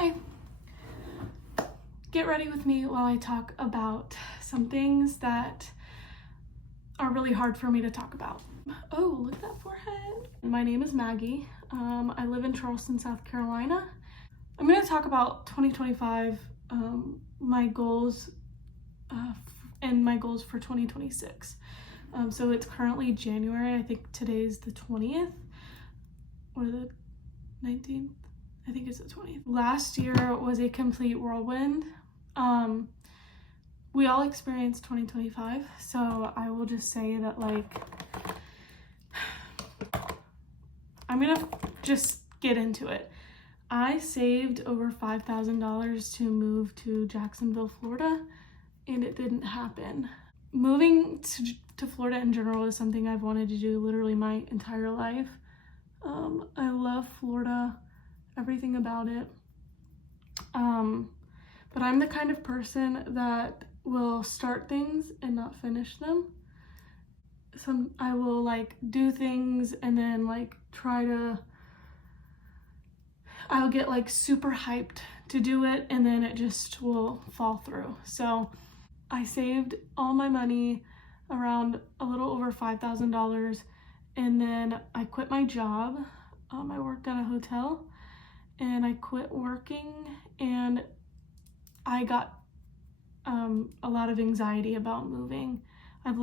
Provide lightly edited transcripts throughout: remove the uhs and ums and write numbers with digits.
Hi. Get ready with me while I talk about some things that are really hard for me to talk about. Oh, look at that forehead. My name is Maggie. I live in Charleston, South Carolina. I'm going to talk about 2025, my goals, and my goals for 2026. So it's currently January. I think today's the 20th or the 19th. I think it's the 20th. Last year was a complete whirlwind. We all experienced 2025, so I will just say that, like, I'm gonna just get into it. I saved over $5,000 to move to Jacksonville, Florida, and it didn't happen. Moving to Florida in general is something I've wanted to do literally my entire life. I love Florida, everything about it. But I'm the kind of person that will start things and not finish them. I will like do things and then like I'll get like super hyped to do it and then it just will fall through. So I saved all my money, around a little over $5,000, and then I quit my job. I worked at a hotel and I quit working, and I got a lot of anxiety about moving. I'm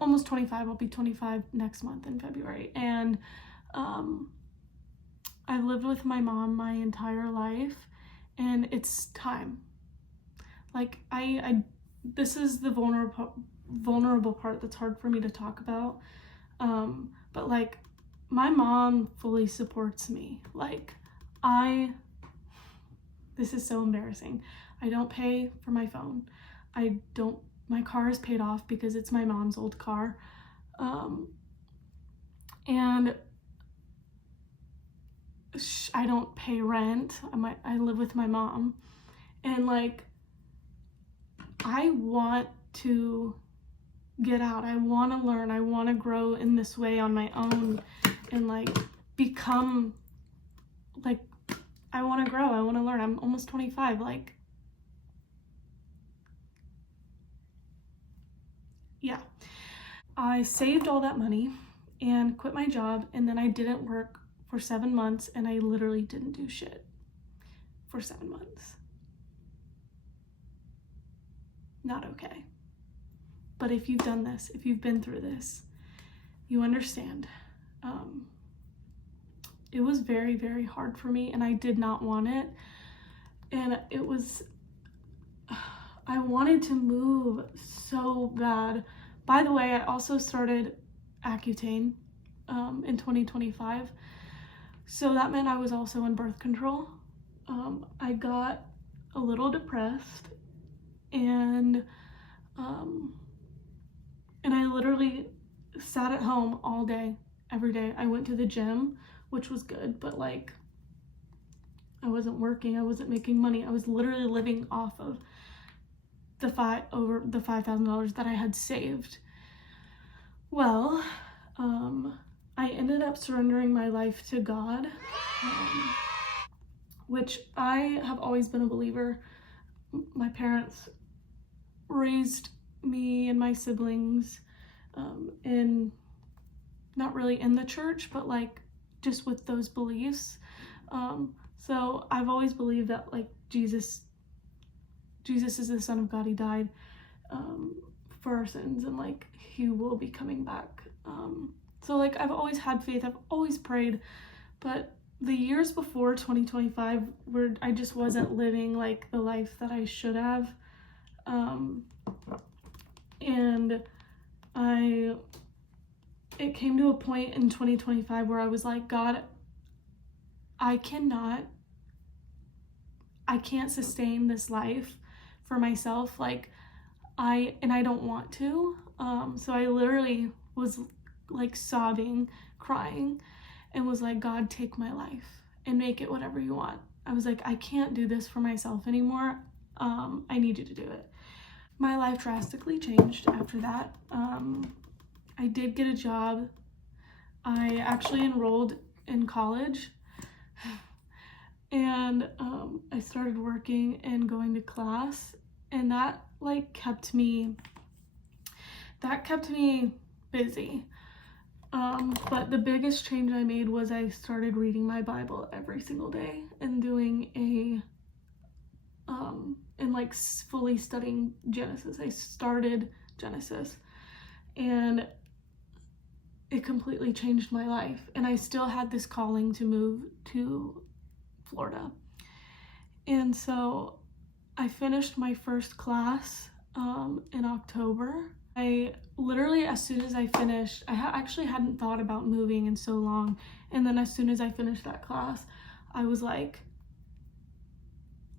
almost 25. I'll be 25 next month in February. And I've lived with my mom my entire life, and it's time. Like this is the vulnerable part that's hard for me to talk about. But like, my mom fully supports me. Like, this is so embarrassing. I don't pay for my phone. My car is paid off because it's my mom's old car. And I don't pay rent. I live with my mom. And like, I want to get out. I want to learn. I want to grow in this way on my own and like become like, I want to grow. I want to learn. I'm almost 25. Like, yeah. I saved all that money and quit my job, and then I didn't work for 7 months, and I literally didn't do shit for 7 months. Not okay. But if you've done this, if you've been through this, you understand. It was very, very hard for me, and I did not want it. And I wanted to move so bad. By the way, I also started Accutane in 2025. So that meant I was also in birth control. I got a little depressed, and I literally sat at home all day, every day. I went to the gym, which was good, but like, I wasn't working, I wasn't making money. I was literally living off of over the $5,000 that I had saved. Well, I ended up surrendering my life to God, which I have always been a believer. My parents raised me and my siblings not really in the church, but like just with those beliefs. So I've always believed that like Jesus is the Son of God. He died for our sins, and like he will be coming back. So like, I've always had faith, I've always prayed, but the years before 2025 where I just wasn't living like the life that I should have. And it came to a point in 2025 where I was like, God, I can't sustain this life for myself. Like, I don't want to. So I literally was like sobbing, crying, and was like, God, take my life and make it whatever you want. I was like, I can't do this for myself anymore. I need you to do it. My life drastically changed after that. I did get a job. I actually enrolled in college. And I started working and going to class, and that kept me busy. But the biggest change I made was I started reading my Bible every single day and doing and fully studying Genesis. I started Genesis, and it completely changed my life. And I still had this calling to move to Florida. And so I finished my first class in October. I literally, as soon as I finished, I actually hadn't thought about moving in so long. And then as soon as I finished that class, I was like,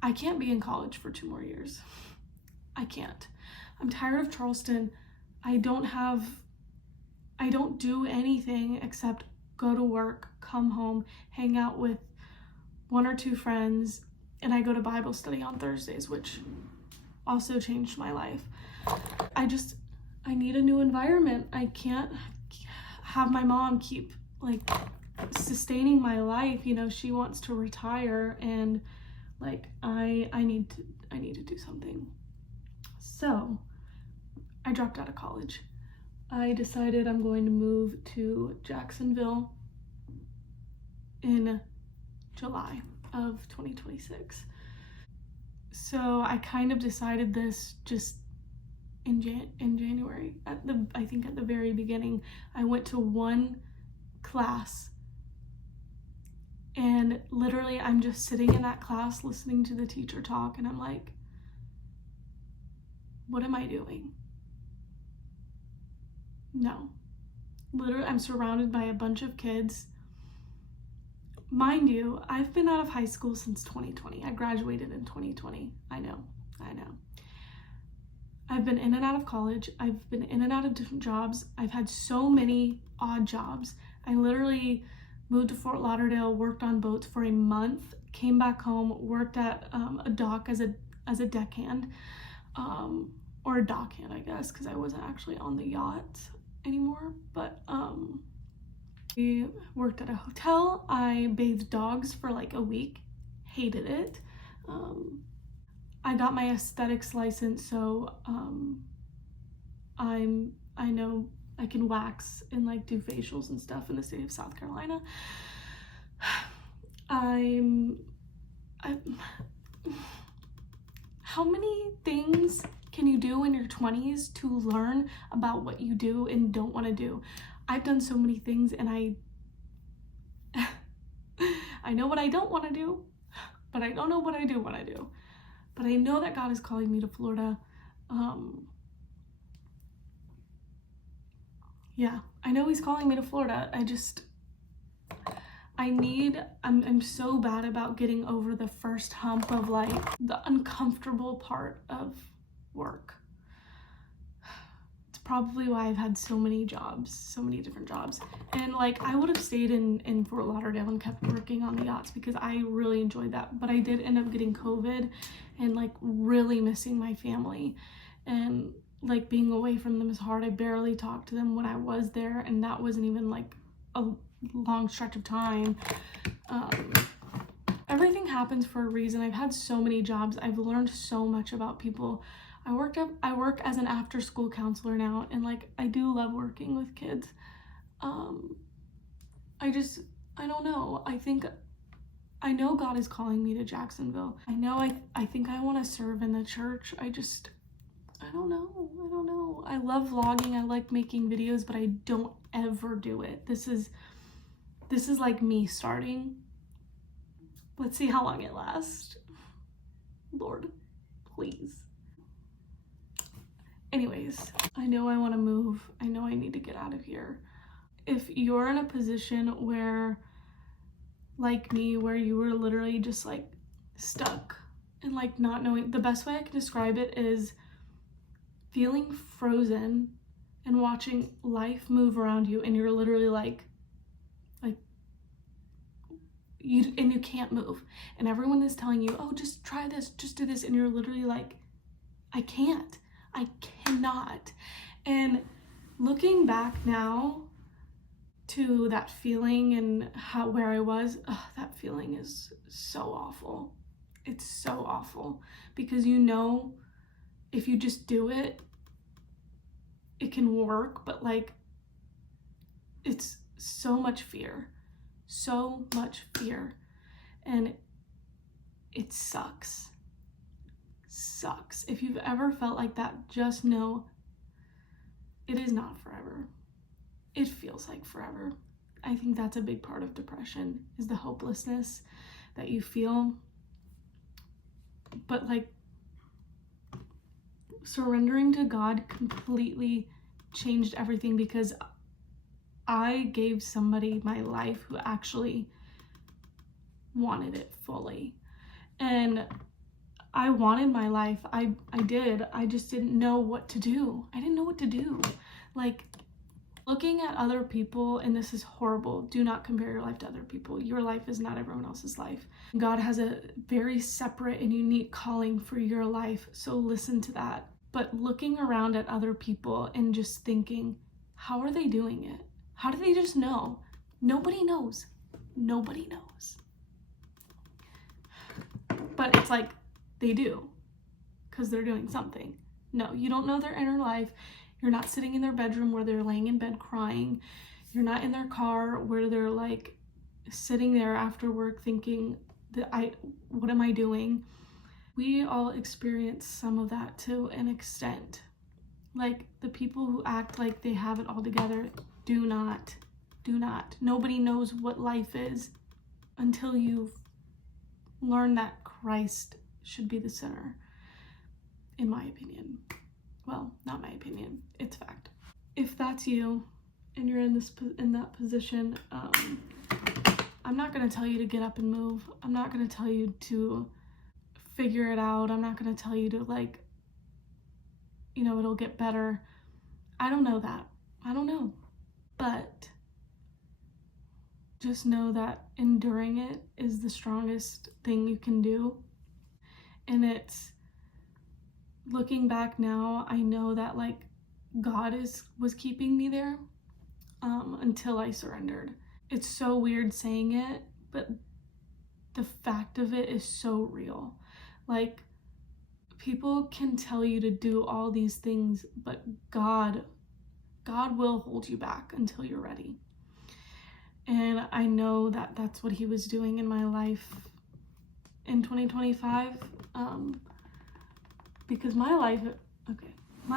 I can't be in college for 2 more years. I can't. I'm tired of Charleston. I don't do anything except go to work, come home, hang out with 1 or 2 friends, and I go to Bible study on Thursdays, which also changed my life. I need a new environment. I can't have my mom keep sustaining my life. You know, she wants to retire, and I need to do something. So I dropped out of college. I decided I'm going to move to Jacksonville in July of 2026. So I kind of decided this just in January. I think at the very beginning, I went to 1 class, and literally I'm just sitting in that class listening to the teacher talk, and I'm like, what am I doing? No. Literally, I'm surrounded by a bunch of kids. Mind you, I've been out of high school since 2020. I graduated in 2020. I know. I've been in and out of college. I've been in and out of different jobs. I've had so many odd jobs. I literally moved to Fort Lauderdale, worked on boats for a month, came back home, worked at a dock as a deckhand, or a dockhand, I guess, because I wasn't actually on the yacht anymore. But we worked at a hotel. I bathed dogs for a week. Hated it. I got my aesthetics license, so I know I can wax and do facials and stuff in the state of South Carolina. How many things can you do in your 20s to learn about what you do and don't want to do? I've done so many things, and I know what I don't want to do, but I don't know what I do want to do. But I know that God is calling me to Florida. Yeah, I know he's calling me to Florida. I'm so bad about getting over the first hump of the uncomfortable part of work. It's probably why I've had so many jobs, so many different jobs. And I would have stayed in Fort Lauderdale and kept working on the yachts because I really enjoyed that. But I did end up getting COVID and really missing my family. And being away from them is hard. I barely talked to them when I was there, and that wasn't even a long stretch of time. Everything happens for a reason. I've had so many jobs. I've learned so much about people. I work as an after-school counselor now, and I do love working with kids. I don't know. I know God is calling me to Jacksonville. I think I want to serve in the church. I don't know. I love vlogging. I like making videos, but I don't ever do it. This is me starting. Let's see how long it lasts. Lord, please. Anyways, I know I want to move. I know I need to get out of here. If you're in a position where, like me, where you were literally just stuck and not knowing, the best way I can describe it is feeling frozen and watching life move around you, and you're literally you can't move, and everyone is telling you, oh, just try this, just do this, and you're literally I cannot. And looking back now to that feeling and where I was, that feeling is so awful. It's so awful because you know if you just do it, it can work, but like it's so much fear, and it sucks. If you've ever felt like that, just know it is not forever. It feels like forever. I think that's a big part of depression, is the hopelessness that you feel. But like surrendering to God completely changed everything, because I gave somebody my life who actually wanted it fully. And I wanted my life. I did. I just didn't know what to do. I didn't know what to do. Like, looking at other people, and this is horrible, do not compare your life to other people. Your life is not everyone else's life. God has a very separate and unique calling for your life, so listen to that. But looking around at other people and just thinking, how are they doing it? How do they just know? Nobody knows. Nobody knows. But it's like, they do, because they're doing something. No, you don't know their inner life. You're not sitting in their bedroom where they're laying in bed crying. You're not in their car where they're like sitting there after work thinking what am I doing? We all experience some of that to an extent. Like, the people who act like they have it all together do not. Nobody knows what life is until you've learned that Christ should be the center, in my opinion. Well, not my opinion, it's fact. If that's you and you're in that position, I'm not going to tell you to get up and move. I'm not going to tell you to figure it out. I'm not going to tell you to, like, you know, it'll get better. I don't know that. I don't know. But just know that enduring it is the strongest thing you can do. And it's, looking back now, I know that like God was keeping me there until I surrendered. It's so weird saying it, but the fact of it is so real. Like, people can tell you to do all these things, but God will hold you back until you're ready. And I know that that's what he was doing in my life in 2025, because my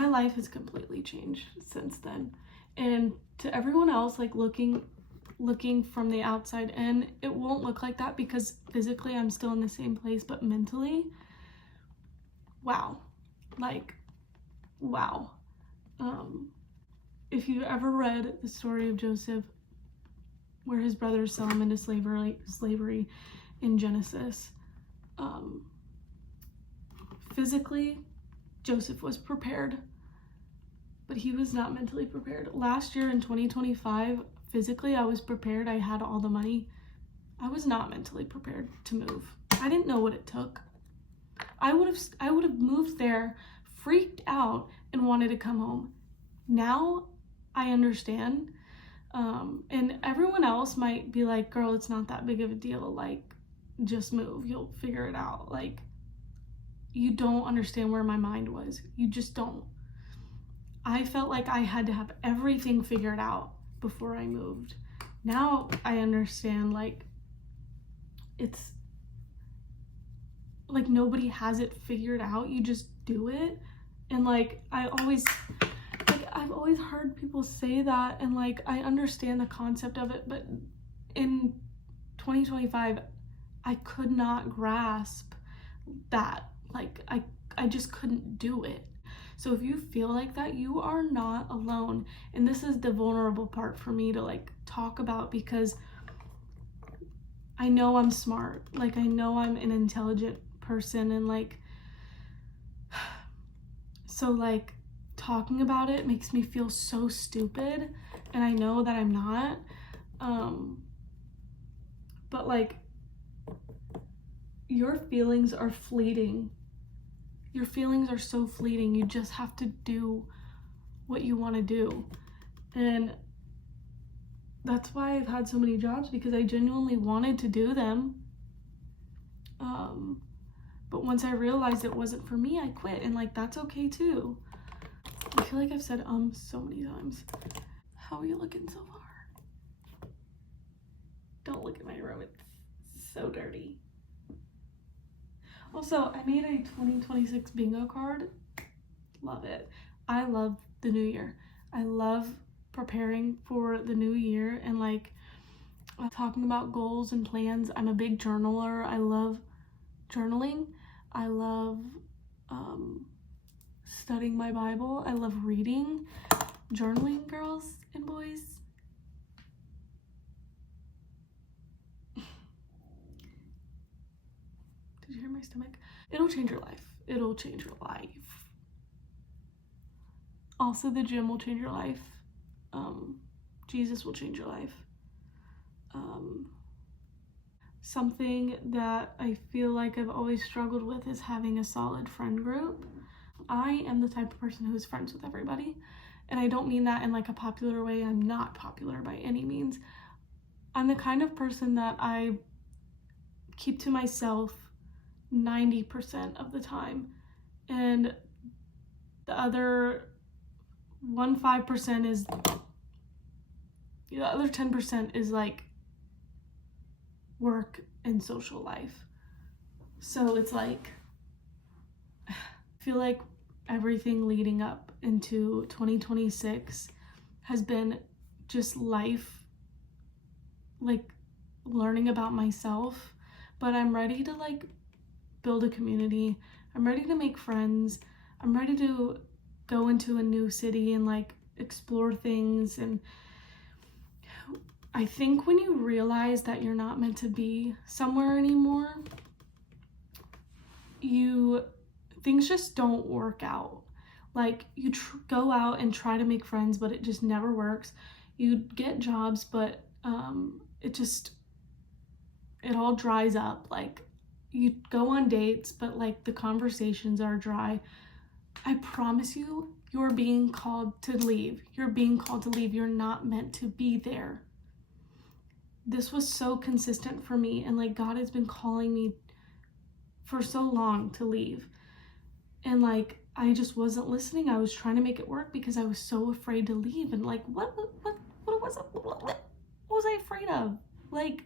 life has completely changed since then. And to everyone else, like looking from the outside in, it won't look like that, because physically I'm still in the same place, but mentally, wow. If you've ever read the story of Joseph, where his brothers sell him into slavery in Genesis, physically, Joseph was prepared, but he was not mentally prepared. Last year in 2025, physically, I was prepared. I had all the money. I was not mentally prepared to move. I didn't know what it took. I would have moved there, freaked out, and wanted to come home. Now, I understand. And everyone else might be like, girl, it's not that big of a deal. Like, just move. You'll figure it out. Like, you don't understand where my mind was. You just don't. I felt like I had to have everything figured out before I moved. Now I understand, like, it's like nobody has it figured out. You just do it. And like, I've always heard people say that, and like, I understand the concept of it, but in 2025, I could not grasp that. Like, I just couldn't do it. So if you feel like that, you are not alone. And this is the vulnerable part for me to like talk about, because I know I'm smart. Like, I know I'm an intelligent person, and like, so like, talking about it makes me feel so stupid, and I know that I'm not. But like, your feelings are fleeting. Your feelings are so fleeting. You just have to do what you want to do. And that's why I've had so many jobs, because I genuinely wanted to do them. But once I realized it wasn't for me, I quit, and like that's okay too. I feel like I've said so many times. How are you looking so far? Don't look at my room, it's so dirty. Also, I made a 2026 bingo card. Love it. I love the new year. I love preparing for the new year and like talking about goals and plans. I'm a big journaler. I love journaling. I love studying my Bible. I love reading. Journaling, girls and boys. Did you hear my stomach? It'll change your life. It'll change your life. Also, the gym will change your life. Jesus will change your life. Something that I feel like I've always struggled with is having a solid friend group. I am the type of person who is friends with everybody. And I don't mean that in like a popular way. I'm not popular by any means. I'm the kind of person that I keep to myself 90% of the time. And the other 5% is, the other 10% is like work and social life. So it's like, I feel like everything leading up into 2026 has been just life, like learning about myself. But I'm ready to like build a community. I'm ready to make friends. I'm ready to go into a new city and like explore things. And I think when you realize that you're not meant to be somewhere anymore, things just don't work out. Like you go out and try to make friends, but it just never works. You get jobs, but it all dries up. Like you go on dates, but like the conversations are dry. I promise you, you're being called to leave. You're being called to leave. You're not meant to be there. This was so consistent for me, and like God has been calling me for so long to leave. And like I just wasn't listening. I was trying to make it work because I was so afraid to leave. And like what was I afraid of? Like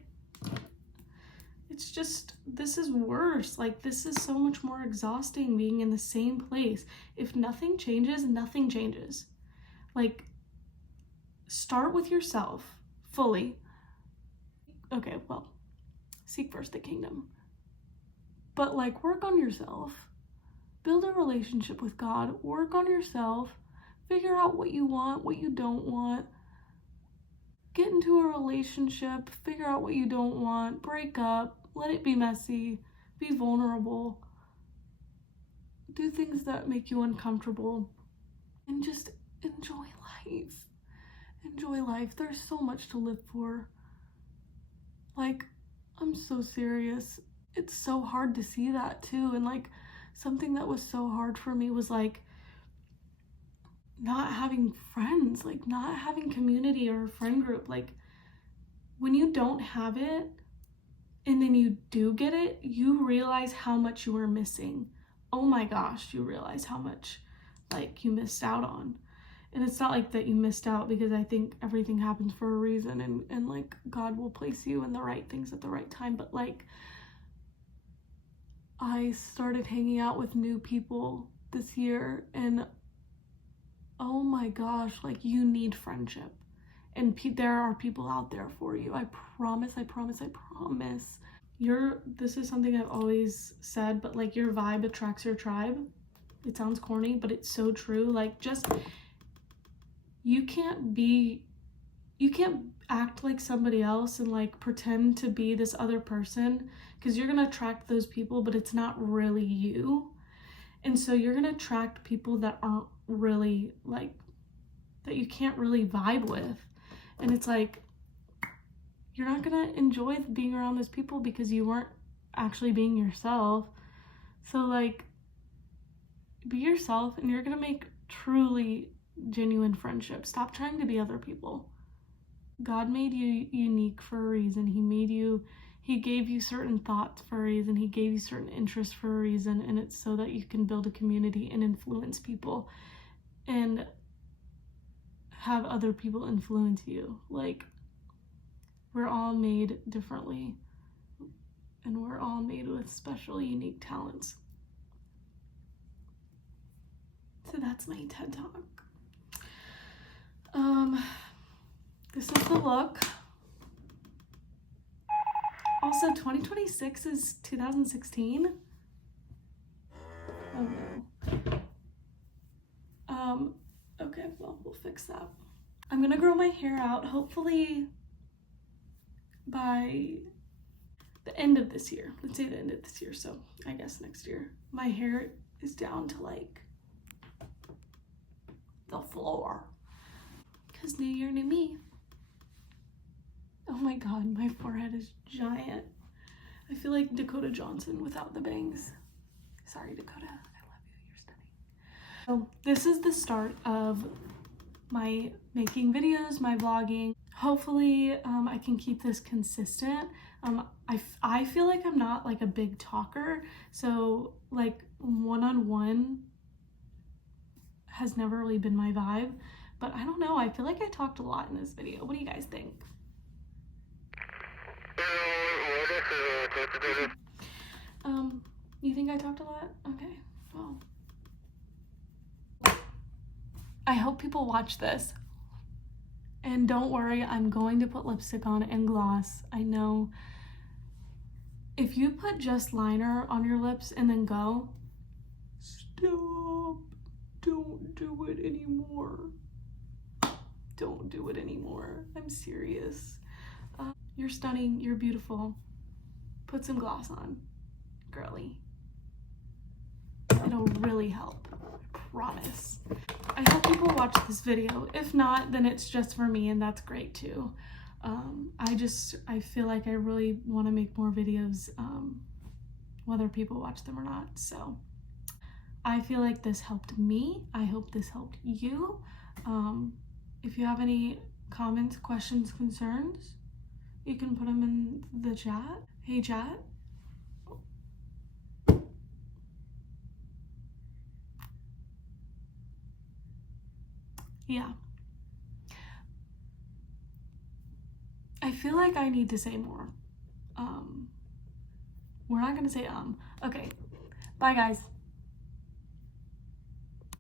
it's just, this is worse. Like this is so much more exhausting being in the same place. If nothing changes, nothing changes. Like start with yourself fully. Okay, well, seek first the kingdom. But like work on yourself. Build a relationship with God. Work on yourself. Figure out what you want, what you don't want. Get into a relationship. Figure out what you don't want. Break up. Let it be messy. Be vulnerable. Do things that make you uncomfortable. And just enjoy life. Enjoy life. There's so much to live for. Like, I'm so serious. It's so hard to see that too. And like, something that was so hard for me was like not having friends, like not having community or a friend group. Like when you don't have it and then you do get it, you realize how much you were missing. Oh my gosh, you realize how much like you missed out on. And it's not like that you missed out, because I think everything happens for a reason, and like God will place you in the right things at the right time. But like I started hanging out with new people this year, and oh my gosh, like you need friendship, and there are people out there for you. I promise. This is something I've always said, but like your vibe attracts your tribe. It sounds corny, but it's so true. Like just, you can't act like somebody else and like pretend to be this other person, because you're gonna attract those people, but it's not really you. And so you're gonna attract people that aren't really like, that you can't really vibe with. And it's like, you're not gonna enjoy being around those people because you weren't actually being yourself. So like, be yourself and you're gonna make truly genuine friendships. Stop trying to be other people. God made you unique for a reason. He gave you certain thoughts for a reason. He gave you certain interests for a reason, and it's so that you can build a community and influence people and have other people influence you. Like, we're all made differently, and we're all made with special, unique talents. So that's my TED Talk. This is the look. Also, 2026 is 2016. Oh no. Okay, well, we'll fix that. I'm gonna grow my hair out, hopefully by the end of this year. Let's say the end of this year, so I guess next year. My hair is down to like the floor. Cause new year, new me. Oh my God, my forehead is giant. I feel like Dakota Johnson without the bangs. Sorry, Dakota, I love you, you're stunning. So this is the start of my making videos, my vlogging. Hopefully I can keep this consistent. I feel like I'm not like a big talker, so like one-on-one has never really been my vibe, but I don't know, I feel like I talked a lot in this video. What do you guys think? You think I talked a lot? Okay, well. I hope people watch this. And don't worry, I'm going to put lipstick on and gloss. I know. If you put just liner on your lips and then go, stop. Don't do it anymore. Don't do it anymore. I'm serious. You're stunning. You're beautiful. Put some gloss on, girly. It'll really help. I promise. I hope people watch this video. If not, then it's just for me, and that's great too. I feel like I really want to make more videos, whether people watch them or not. So I feel like this helped me. I hope this helped you. If you have any comments, questions, concerns, you can put them in the chat. Hey, chat. Yeah. I feel like I need to say more. We're not gonna say Okay. Bye, guys.